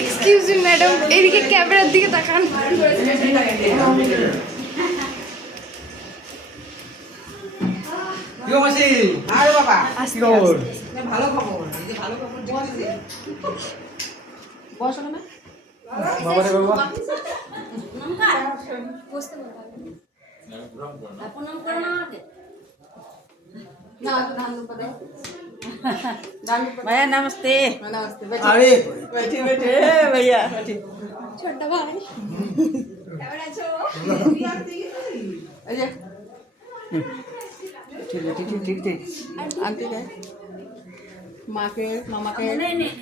Excuse me madam, এদিকে ক্যামেরার দিকে তাকান। আরে বাবা, আস্তে আস্তে। ভালো খবর, এই যে ভালো খবর বলছি। বসো না বাবা রে বাবা, বসতে বলো। এখন নাম করো না আমাকে। না ধান উপরে भैया नमस्ते। नमस्ते अरे बैठे बैठे भैया बैठे ছোট ভাই কেমন আছো এই যে ঠিক ঠিক ঠিক ঠিক আনতে দে মাকে মামাকে नहीं नहीं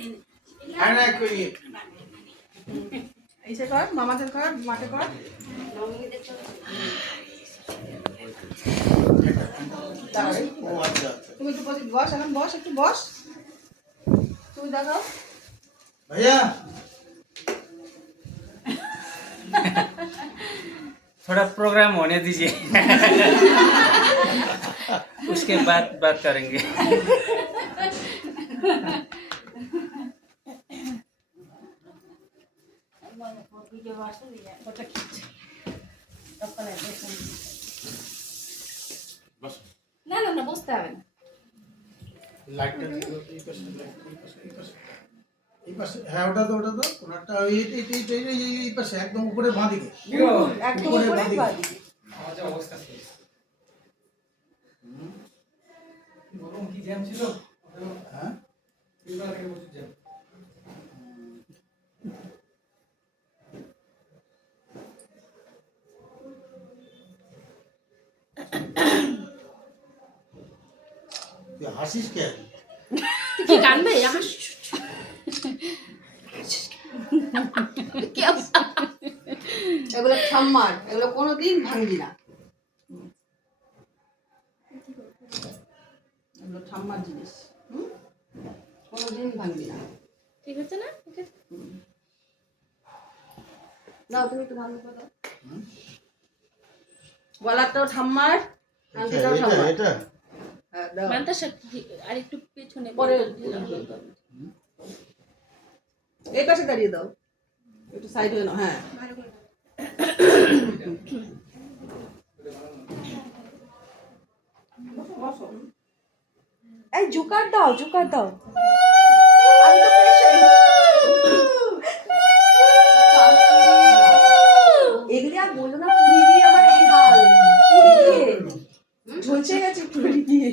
खाना कोई ऐसे कर মামাদের কর মাকে কর वो अच्छा তুমি একটু বস এখন বস একটু বস তুমি দেখাও भैया थोड़ा प्रोग्राम होने दीजिए उसके बाद बात करेंगे ना ना ना বসতে হবে না। লাইটটা দিও এই পাশে এই পাশে হ্যাঁ ওটা তো কোনাটা এই পাশে একদম উপরে বাঁ দিকে একদম উপরে উপরে বাঁ দিকে। বাড়ি আমাদের অবস্থা শেষ গরম কি জ্যাম ছিল হ্যাঁ এবার থেকে প্রচুর জ্যাম তুই হাসিস কেন কি কানবে আমার এগুলো ঠাম্মার এগুলো কোনোদিন ভাঙবি না এগুলো ঠাম্মার জিনিস কোনোদিন ভাঙবি না ঠিক হচ্ছে না ওকে নাও তুমি একটু ভালো করে দাও গলাটাও ঠাম্মার আংটিটাও এটা ঠাম্মার এটা হ্যাঁ দাও মানতা শক্তি আর একটু পেছনে পরে এই পাশে দাঁড়িয়ে দাও একটু সাইড হয়ে নাও হ্যাঁ বসো এই জুকার দাও আমি তো patient। এগুলি আর বলো না, পুরি দিয়ে আমার এই হাল, পুরি দিয়ে ঝলসে গেছে পুরি দিয়ে।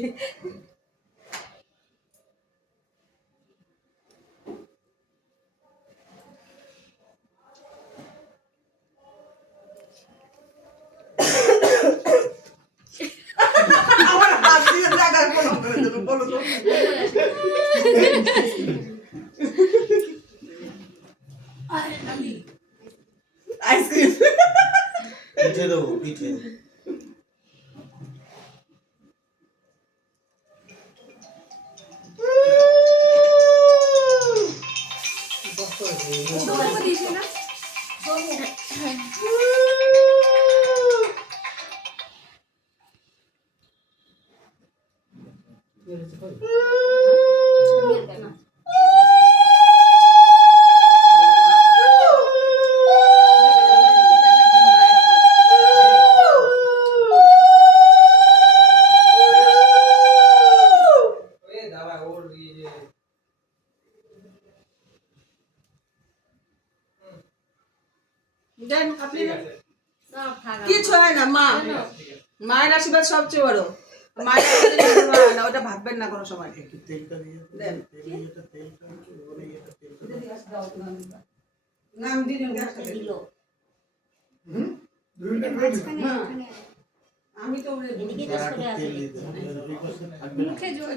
আমার হাত দিয়ে জায়গায় কোনো করে দেবো বলো তো আইসক্রিম পিঠে দেবো পিঠে দেন আপনি কিছু হয় না মা মায়ের আশীর্বাদ সবচেয়ে বড় মায়ের আশীর্বাদ হয় না ওটা ভাববেন না কোনো সময় একটু তেলটা দিয়ে দেন এটা তেলটা ওরে এটা তেলটা নাম দিন গ্যাসটা দিল হুম 2 মিনিট আমি তো ওরে এদিকে তো সরে আসে তেল দিতে এই পাশে থাকবে না মুখে জল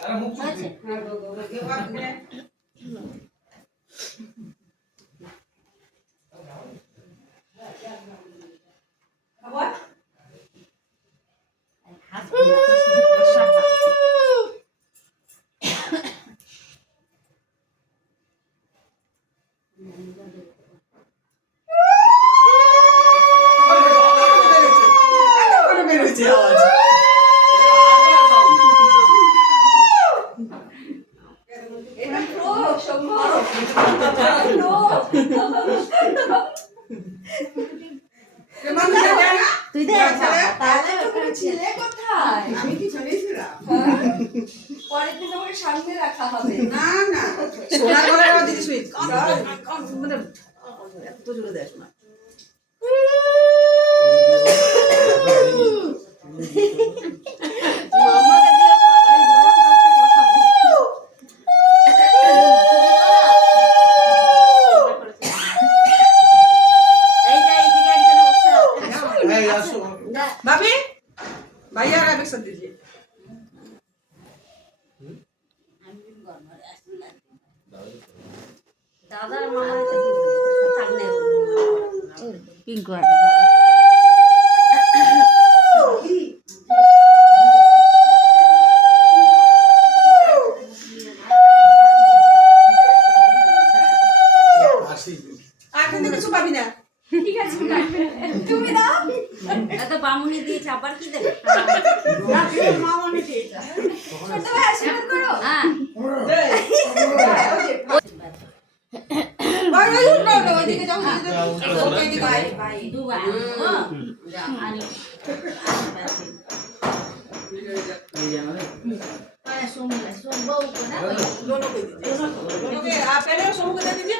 তারা মুখ আছে আবার আমাকে সামনে রাখা হবে। না না সোনার গলার আবার দিদি সুইট মানে এত জোরে দেয় শোনা মামাকে দিয়ে এই গরম করছে কথা এই যে এইদিকে একজন বসে আছে এই আসো भाभी भैया का भी सब दीजिए দাদা মামা থাকলে পিঙ্কু আছে আসি आखिर में कुछ पाबी ना ঠিক আছে তুমি দাও। এত বামুনি দিয়েছে আবার কি দেবে ছোট ভাই আশীর্বাদ করো। হ্যাঁ भाई भाई उठो उठो ओदिके जाओ ओदिके বাই বাই। দুবার যা আনি सोम बहू को ना दोनों को दीजिए दोनों को आप पहले सोमू को दे दीजिए